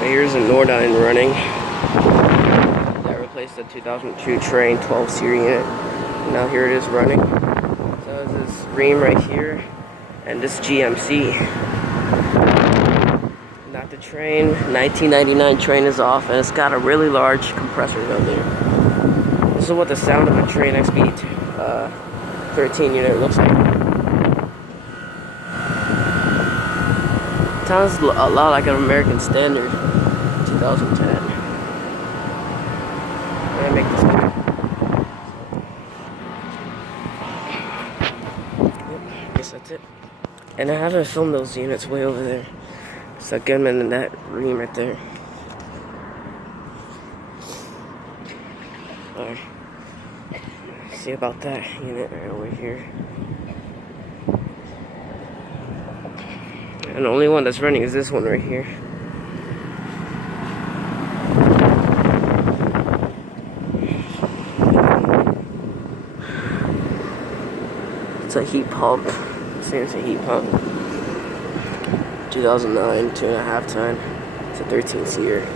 But here's a Nordyne running. That replaced the 2002 Trane 12 series unit. Now here it is running. So there's this Rheem right here, and this GMC. Not the Trane. 1999 Trane is off, and it's got a really large compressor down there. This is what the sound of a Trane XB 13 unit looks like. Sounds a lot like an American Standard 2010. I'm gonna make this quick. Yep, I guess that's it. And I haven't filmed those units way over there. So Gunman and that Rheem right there. Alright. See about that unit right over here. And the only one that's running is this one right here. It's a heat pump. Seems a heat pump. 2009, 2.5 ton. It's a 13 seater.